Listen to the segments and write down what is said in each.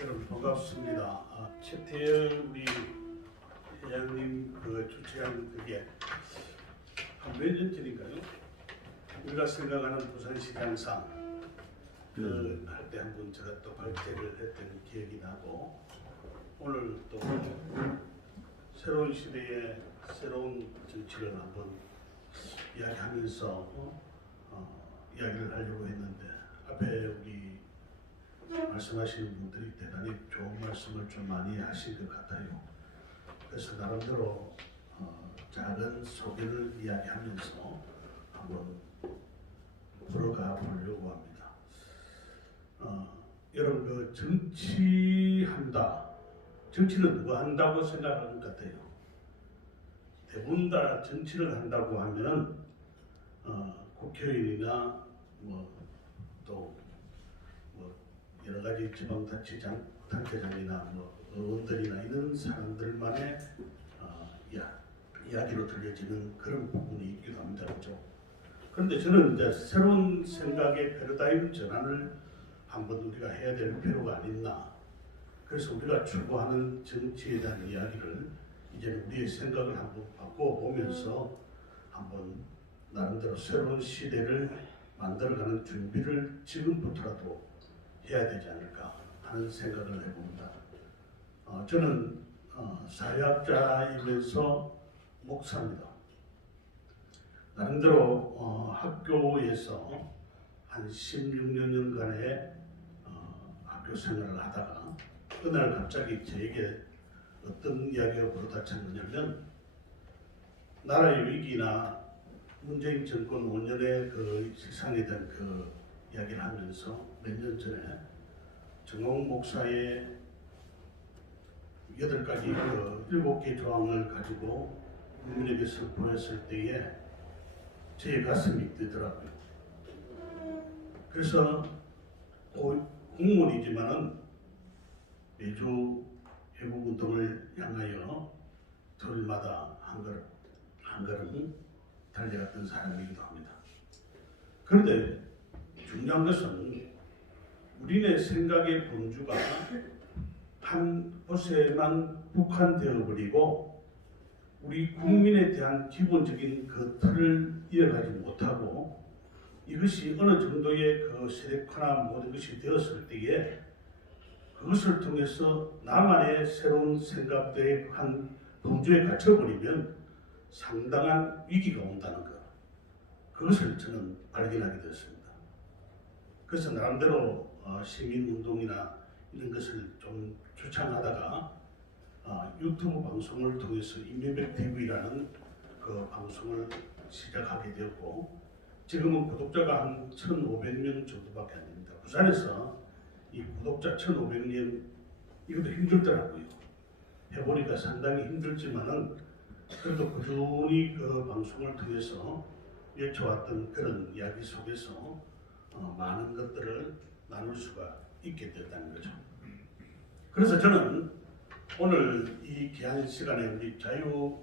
여러분 반갑습니다. 아, 최태열 우리 회장님 그 주최한 그게 한몇년 전인가요? 우리가 생각하는 부산시장상 그 할 때 한 번 제가 또 발제를 했던 기억이 나고 오늘 또 새로운 시대의 새로운 정치를 한번 이야기하면서 어, 어, 이야기를 하려고 했는데 앞에 우리 말씀하시는 분들이 대단히 좋은 말씀을 좀 많이 하신 것 같아요. 그래서 나름대로 어, 작은 소개를 이야기하면서 한번 풀어가 보려고 합니다. 어, 여러분 그 정치한다. 정치는 누가 한다고 생각하는 것 같아요. 대부분 다 정치를 한다고 하면은 어, 국회의원이나 뭐또 뭐 여러 가지 지방자치장 단체장이나 뭐 의원들이나 이런 사람들만의 어, 이야, 이야기로 들려지는 그런 부분이 있기도 합니다. 그렇죠? 그런데 저는 이제 새로운 생각의 패러다임 전환을 한번 우리가 해야 될 필요가 아nis나. 그래서 우리가 추구하는 정치에 대한 이야기를 이제 우리의 생각을 한번 바꿔보면서 한번 나름대로 새로운 시대를 만들어가는 준비를 지금부터라도 해야 되지 않을까 하는 생각을 해봅니다. 어, 저는 어, 사회학자이면서 목사입니다. 나름대로 어, 학교에서 한 16년간의 어, 학교 생활을 하다가 어느 날 갑자기 저에게 어떤 이야기가 불어닥쳤느냐면 나라의 위기나 문재인 정권 5년의 그 세상에 대한 그 이야기를 하면서 몇 년 전에 정홍 목사의 여덟 가지 그 일곱 개 조항을 가지고 국민에게 선포했을 때에 제 가슴이 뛰더라고요. 그래서 고- 공무원이지만은 매주 애국 운동을 향하여 토요일마다 한 걸음 한 걸음 달려갔던 사람이기도 합니다. 그런데 중요한 것은 우리네 생각의 본주가 한 곳에만 국한되어 버리고 우리 국민에 대한 기본적인 그 틀을 이어가지 못하고 이것이 어느 정도의 그 세력화나 모든 것이 되었을 때에 그것을 통해서 나만의 새로운 생각들의 한 범주에 갇혀버리면 상당한 위기가 온다는 것. 그것을 저는 발견하게 되었습니다. 그래서 나름대로 어, 시민운동이나 이런 것을 좀 추천하다가 어, 유튜브 방송을 통해서 인민백 TV라는 그 방송을 시작하게 되었고 지금은 구독자가 한 1,500명 정도밖에 안 됩니다. 부산에서 이 구독자 1,500명 이것도 힘들더라고요. 해보니까 상당히 힘들지만은 그래도 꾸준히 그 방송을 통해서 외쳐왔던 그런 이야기 속에서 어, 많은 것들을 나눌 수가 있게 됐다는 거죠. 그래서 저는 오늘 이 귀한 시간에 우리 자유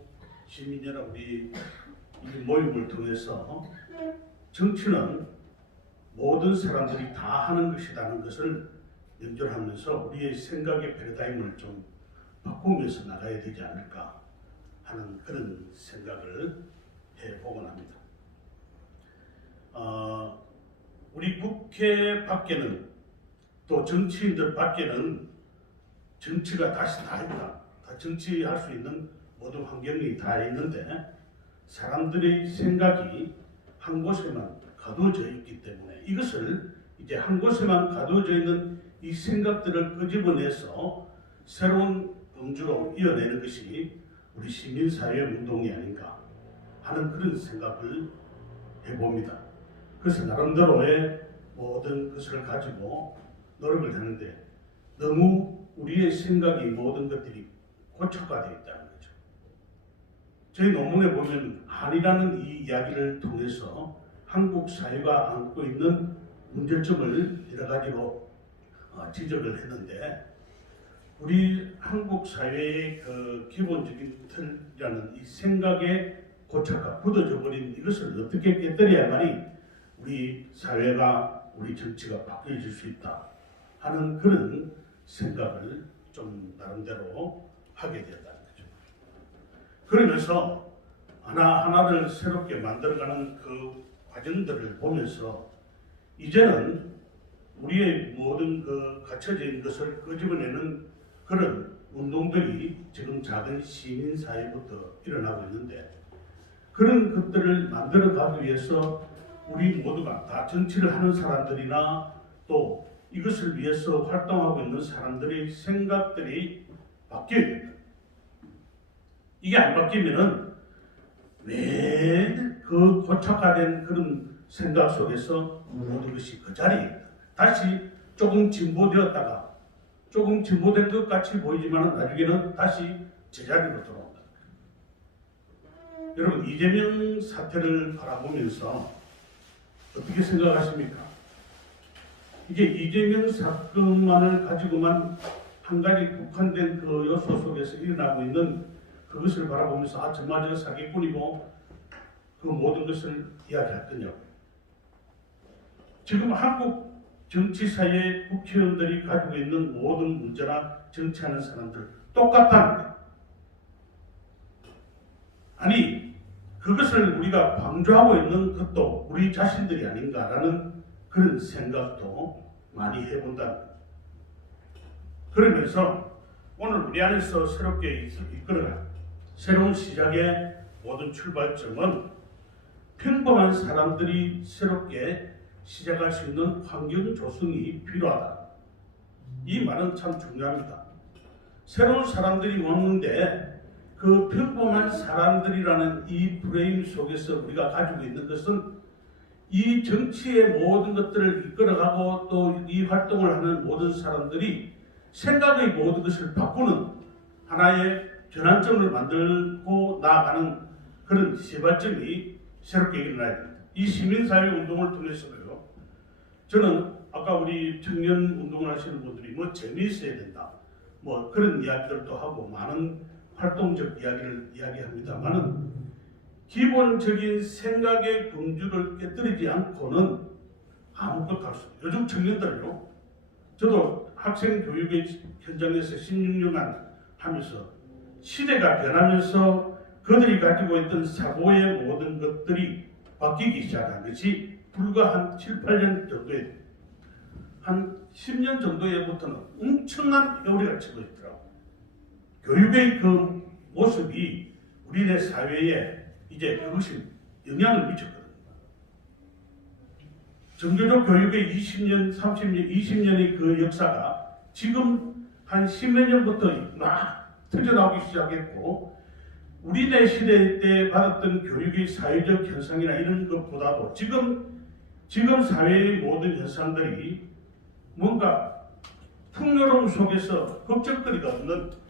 시민연합 우리 이 모임을 통해서 정치는 모든 사람들이 다 하는 것이라는 것을 연결하면서 우리의 생각의 패러다임을 좀 바꾸면서 나가야 되지 않을까 하는 그런 생각을 해보곤 합니다. 어, 우리 국회 밖에는 또 정치인들 밖에는 정치가 다시 다 있다. 다 정치할 수 있는 모든 환경이 다 있는데 사람들의 생각이 한 곳에만 가두어져 있기 때문에 이것을 이제 한 곳에만 가두어져 있는 이 생각들을 끄집어내서 새로운 범주로 이어내는 것이 우리 시민사회 운동이 아닌가 하는 그런 생각을 해봅니다. 그래서 나름대로의 모든 것을 가지고 노력을 하는데 너무 우리의 생각이 모든 것들이 고착화되어 있다는 거죠. 저희 논문에 보면 한이라는 이 이야기를 통해서 한국 사회가 안고 있는 문제점을 여러 가지로 어, 지적을 했는데 우리 한국 사회의 그 기본적인 틀이라는 이 생각의 고착화 굳어져 버린 이것을 어떻게 깨뜨려야만이 우리 사회가 우리 정치가 바뀌어질 수 있다 하는 그런 생각을 좀 나름대로 하게 되었다는 거죠. 그러면서 하나 하나를 새롭게 만들어가는 그 과정들을 보면서 이제는 우리의 모든 그 갖춰져 것을 끄집어내는 그런 운동들이 지금 작은 시민 사회부터 일어나고 있는데 그런 것들을 만들어 가기 위해서 우리 모두가 다 정치를 하는 사람들이나 또 이것을 위해서 활동하고 있는 사람들의 생각들이 바뀌어야 됩니다. 이게 안 바뀌면은 매일 그 고착화된 그런 생각 속에서 모든 것이 그 자리에. 다시 조금 진보되었다가 조금 진보된 것 같이 보이지만 나중에는 다시 제자리로 돌아온다. 여러분 이재명 사태를 바라보면서 어떻게 생각하십니까? 이게 이재명 사건만을 가지고만 한 가지 국한된 그 요소 속에서 일어나고 있는 그것을 바라보면서 아 정말 저 사기꾼이고 그 모든 것을 이야기할 거냐고. 지금 한국 정치사회 국회의원들이 가지고 있는 모든 문제나 정치하는 사람들 똑같다는 거예요. 아니 그것을 우리가 방조하고 있는 것도 우리 자신들이 아닌가라는 그런 생각도 많이 거예요. 그러면서 오늘 우리 안에서 새롭게 이끌어가 새로운 시작의 모든 출발점은 평범한 사람들이 새롭게 시작할 수 있는 환경 조성이 필요하다. 이 말은 참 중요합니다. 새로운 사람들이 왔는데 그 평범한 사람들이라는 이 프레임 속에서 우리가 가지고 있는 것은 이 정치의 모든 것들을 이끌어가고 또 이 활동을 하는 모든 사람들이 생각의 모든 것을 바꾸는 하나의 전환점을 만들고 나아가는 그런 시발점이 새롭게 일어나야 됩니다. 이 시민사회 운동을 통해서요. 저는 아까 우리 청년 운동을 하시는 분들이 뭐 재미있어야 된다. 뭐 그런 이야기들도 하고 많은 활동적 이야기를 이야기합니다만은 기본적인 생각의 범주를 깨뜨리지 않고는 아무것도 할 수 없어요. 요즘 청년들요. 저도 학생 교육의 현장에서 16년간 하면서 시대가 변하면서 그들이 가지고 있던 사고의 모든 것들이 바뀌기 시작한 것이 불과 한 7, 8년 정도에 한 10년 정도에부터는 엄청난 회오리가 치고 있더라고. 교육의 그 모습이 우리네 사회에 이제 그것이 영향을 미쳤거든요. 정교조 교육의 20년, 30년, 20년의 그 역사가 지금 한 10몇 년부터 막 터져나오기 시작했고 우리네 시대 때 받았던 교육의 사회적 현상이나 이런 것보다도 지금 지금 사회의 모든 현상들이 뭔가 풍요로움 속에서 걱정거리가 없는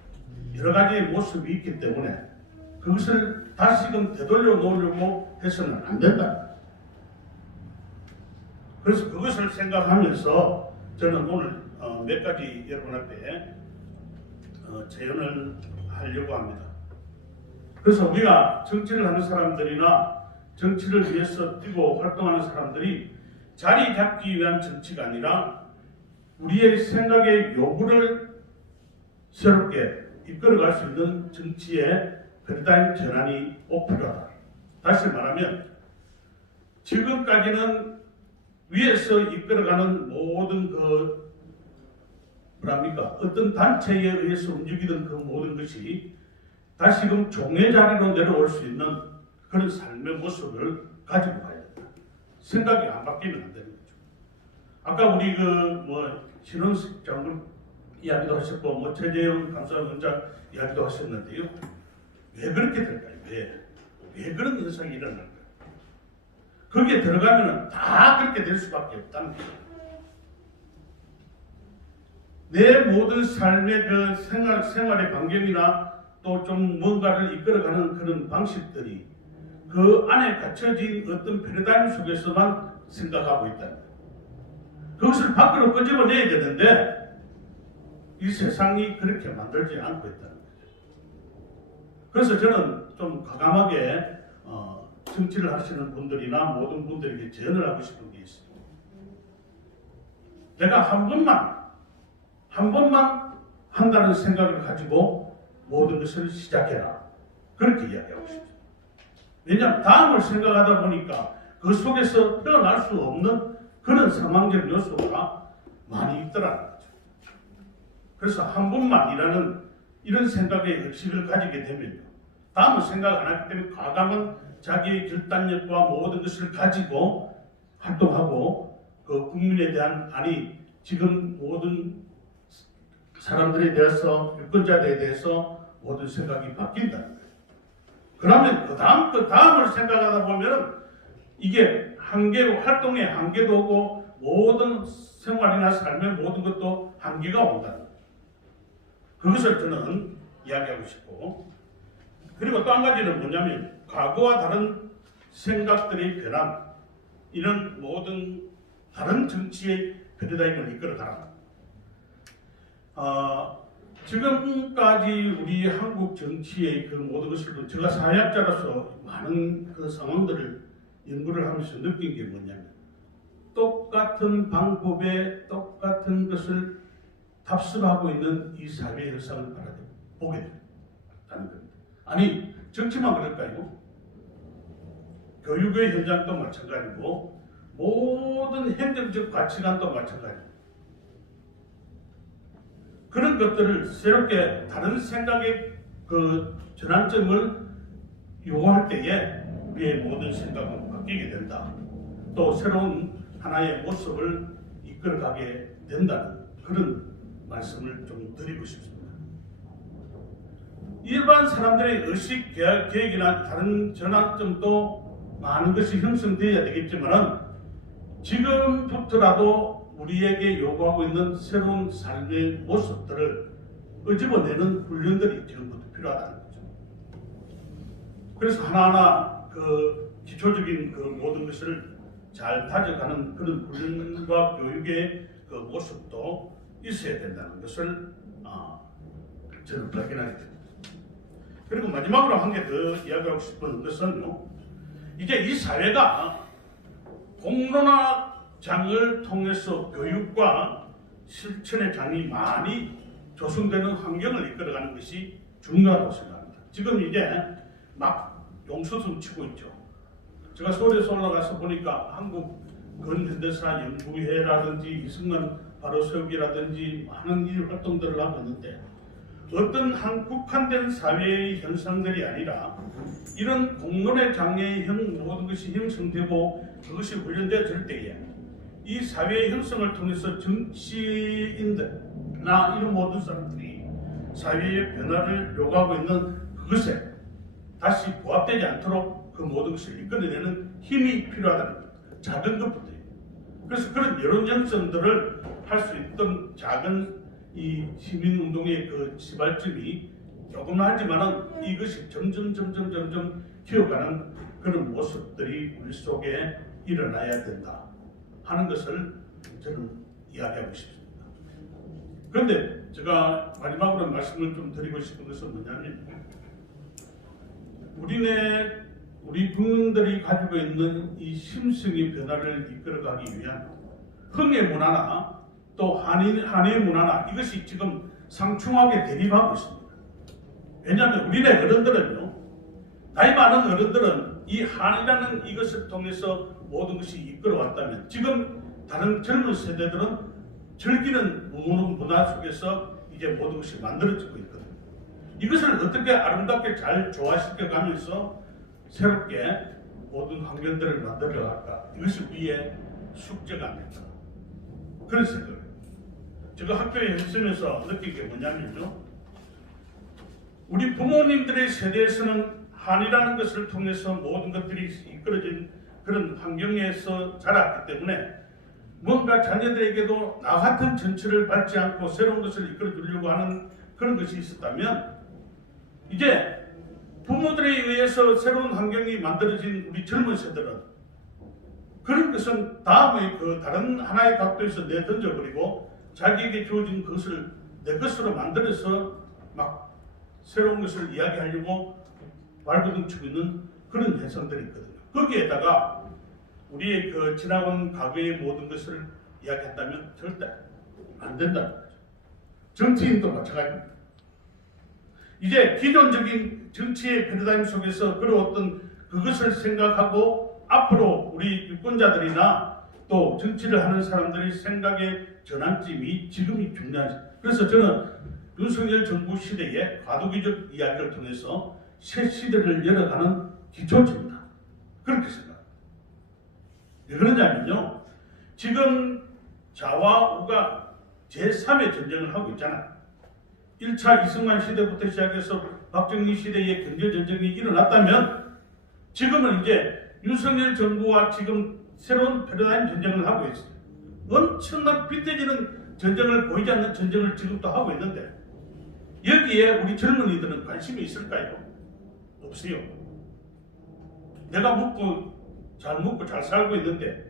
여러 가지의 모습이 있기 때문에 그것을 다시금 되돌려 놓으려고 해서는 안 된다. 그래서 그것을 생각하면서 저는 오늘 어, 몇 가지 여러분 앞에 어, 제언을 하려고 합니다. 그래서 우리가 정치를 하는 사람들이나 정치를 위해서 뛰고 활동하는 사람들이 자리 잡기 위한 정치가 아니라 우리의 생각의 요구를 새롭게 이끌어갈 수 있는 정치의 패러다임 전환이 꼭 필요하다. 다시 말하면 지금까지는 위에서 이끌어가는 모든 그 뭐랍니까 어떤 단체에 의해서 움직이던 그 모든 것이 다시금 종의 자리로 내려올 수 있는 그런 삶의 모습을 가지고 가야 된다. 생각이 안 바뀌면 안 되는 거죠. 아까 우리 그 뭐 신원식 장군 이야기도 하셨고 뭐 최재형 감사원장 이야기도 하셨는데요. 왜 그렇게 될까요? 왜? 왜 그런 현상이 일어날까요? 거기에 들어가면은 다 그렇게 될 수밖에 없다는 거죠. 내 모든 삶의 그 생활, 생활의 반경이나 또 좀 뭔가를 이끌어가는 그런 방식들이 그 안에 갇혀진 어떤 패러다임 속에서만 생각하고 거예요. 그것을 밖으로 끄집어내야 되는데 이 세상이 그렇게 만들지 않고 있다는 거죠. 그래서 저는 좀 과감하게 어, 정치를 하시는 분들이나 모든 분들에게 제언을 하고 싶은 게 있습니다. 내가 한 번만 한 번만 한다는 생각을 가지고 모든 것을 시작해라. 그렇게 이야기하고 싶죠. 왜냐하면 다음을 생각하다 보니까 그 속에서 헤어날 수 없는 그런 상황적 요소가 많이 있더라는 거죠. 그래서 한 번만이라는 이런 생각의 의식을 가지게 되면요. 다음은 생각 안 하기 때문에 과감한 자기의 결단력과 모든 것을 가지고 활동하고 그 국민에 대한 아니 지금 모든 사람들에 대해서 유권자들에 대해서 모든 생각이 거예요. 그러면 그 다음 그 다음을 생각하다 보면은 이게 한계 활동의 한계도 오고 모든 생활이나 삶의 모든 것도 한계가 거예요. 그것을 저는 이야기하고 싶고 그리고 또 한 가지는 뭐냐면 과거와 다른 생각들의 변함 이런 모든 다른 정치의 패러다임을 이끌어가라. 어, 지금까지 우리 한국 정치의 그 모든 것을 제가 사회학자로서 많은 그 상황들을 연구를 하면서 느낀 게 뭐냐면 똑같은 방법에 똑같은 것을 답습하고 있는 이 사회 현상을 바라게 보게 된다는 겁니다. 아니 정치만 그럴까요? 교육의 현장도 마찬가지고 모든 행정적 가치관도 마찬가지고 그런 것들을 새롭게 다른 생각의 그 전환점을 요구할 때에 우리의 모든 생각은 바뀌게 된다. 또 새로운 하나의 모습을 이끌어가게 된다는 그런 말씀을 좀 드리고 싶습니다. 일반 사람들의 의식 계획- 계획이나 다른 전환점도 많은 것이 형성되어야 되겠지만 지금부터라도 우리에게 요구하고 있는 새로운 삶의 모습들을 끄집어내는 훈련들이 지금부터 필요하다는 거죠. 그래서 하나하나 그 기초적인 그 모든 것을 잘 다져가는 그런 훈련과 교육의 그 모습도 있어야 된다는 것을 아, 저는 발견하게 됩니다. 그리고 마지막으로 한 개 더 이야기하고 싶은 것은요. 이제 이 사회가 공론화 장을 통해서 교육과 실천의 장이 많이 조성되는 환경을 이끌어가는 것이 중요하다고 생각합니다. 지금 이제 막 용수숨 치고 있죠. 제가 서울에서 올라가서 보니까 한국 근현대사 연구회라든지 이승만 바로 세우기라든지 많은 일 활동들을 하고 있는데 어떤 한 국한된 사회의 현상들이 아니라 이런 공론의 장애의 형 모든 것이 형성되고 그것이 훈련되어질 때에 이 사회의 형성을 통해서 정치인들나 이런 모든 사람들이 사회의 변화를 요구하고 있는 그것에 다시 부합되지 않도록 그 모든 것을 이끌어내는 힘이 필요하다는 겁니다. 작은 것부터요. 그래서 그런 여론 형성들을 할 수 있던 작은 이 시민운동의 그 시발점이 조금 하지만은 이것이 점점 점점 점점 키워가는 그런 모습들이 우리 속에 일어나야 된다 하는 것을 저는 이야기하고 싶습니다. 그런데 제가 마지막으로 말씀을 좀 드리고 싶은 것은 뭐냐면 우리네 우리 국민들이 가지고 있는 이 심성의 변화를 이끌어가기 위한 흥의 문화나 또 한인 한의 문화나 이것이 지금 상충하게 대립하고 있습니다. 왜냐하면 우리네 어른들은요, 나이 많은 어른들은 이 한이라는 이것을 통해서 모든 것이 이끌어왔다면 지금 다른 젊은 세대들은 즐기는 문- 문화 속에서 이제 모든 것이 만들어지고 있거든요. 이것을 어떻게 아름답게 잘 조화시켜 가면서 새롭게 모든 환경들을 만들어 갈까? 이것이 우리의 숙제가 아닐까. 그런 생각을. 제가 학교에 있으면서 느낀 게 뭐냐면요. 우리 부모님들의 세대에서는 한이라는 것을 통해서 모든 것들이 이끌어진 그런 환경에서 자랐기 때문에 뭔가 자녀들에게도 나 같은 전철을 밟지 않고 새로운 것을 이끌어 주려고 하는 그런 것이 있었다면 이제 부모들에 의해서 새로운 환경이 만들어진 우리 젊은 세대는 그런 것은 다음의 그 다른 하나의 각도에서 내던져버리고 자기에게 주어진 것을 내 것으로 만들어서 막 새로운 것을 이야기하려고 발버둥 치고 있는 그런 현상들이 있거든요. 거기에다가 우리의 그 지나온 과거의 모든 것을 이야기했다면 절대 안 된다는 거죠. 정치인도 마찬가지입니다. 이제 기존적인 정치의 패러다임 속에서 그런 그것을 생각하고 앞으로 우리 유권자들이나 또 정치를 하는 사람들의 생각의 전환점이 지금이 중요하지. 그래서 저는 윤석열 정부 시대의 과도기적 이야기를 통해서 새 시대를 열어가는 기초점이다. 그렇게 생각합니다. 왜 그러냐면요. 지금 좌와 우가 제3의 전쟁을 하고 있잖아요. 1차 이승만 시대부터 시작해서 박정희 시대의 경제 전쟁이 일어났다면 지금은 이제 윤석열 정부와 지금 새로운 패러다임 전쟁을 하고 있어요. 엄청난 빗대지는 전쟁을 보이지 않는 전쟁을 지금도 하고 있는데 여기에 우리 젊은이들은 관심이 있을까요? 없어요. 내가 먹고 잘 먹고 잘 살고 있는데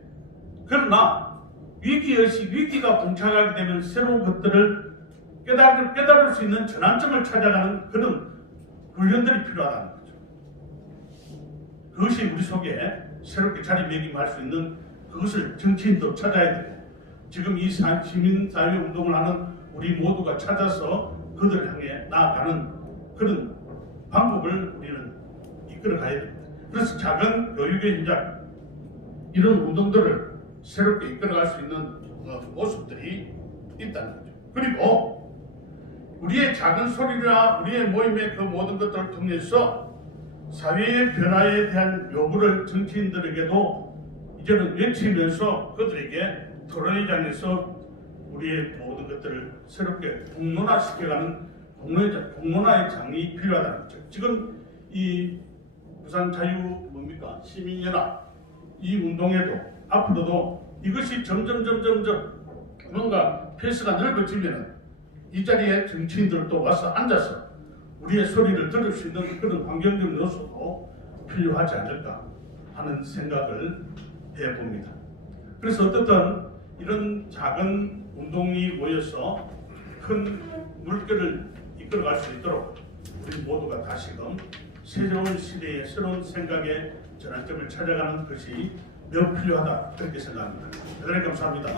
그러나 위기의식, 위기가 봉착하게 되면 새로운 것들을 깨달을, 깨달을 수 있는 전환점을 찾아가는 그런 훈련들이 필요하다는 거죠. 그것이 우리 속에 새롭게 자리매김할 수 있는 그것을 정치인도 찾아야 되고 지금 이 사- 시민사회 운동을 하는 우리 모두가 찾아서 그들을 향해 나아가는 그런 방법을 우리는 이끌어 가야 됩니다. 그래서 작은 교육의 현장 이런 운동들을 새롭게 이끌어갈 수 있는 어, 모습들이 있다는 거죠. 그리고 우리의 작은 소리나 우리의 모임의 그 모든 것들을 통해서 사회의 변화에 대한 요구를 정치인들에게도 이제는 외치면서 그들에게 토론회장에서 우리의 모든 것들을 새롭게 공론화시켜가는 공론화, 공론화의 장이 필요하다는 거죠. 지금 이 부산 자유 뭡니까 시민연합 이 운동에도 앞으로도 이것이 점점 점점 점 뭔가 페이스가 넓어지면 이 자리에 정치인들도 와서 앉아서 우리의 소리를 들을 수 있는 그런 환경적 요소도 필요하지 않을까 하는 생각을 해봅니다. 그래서 어떻든 이런 작은 운동이 모여서 큰 물결을 이끌어갈 수 있도록 우리 모두가 다시금 새로운 시대의 새로운 생각의 전환점을 찾아가는 것이 매우 필요하다 그렇게 생각합니다. 대단히 감사합니다.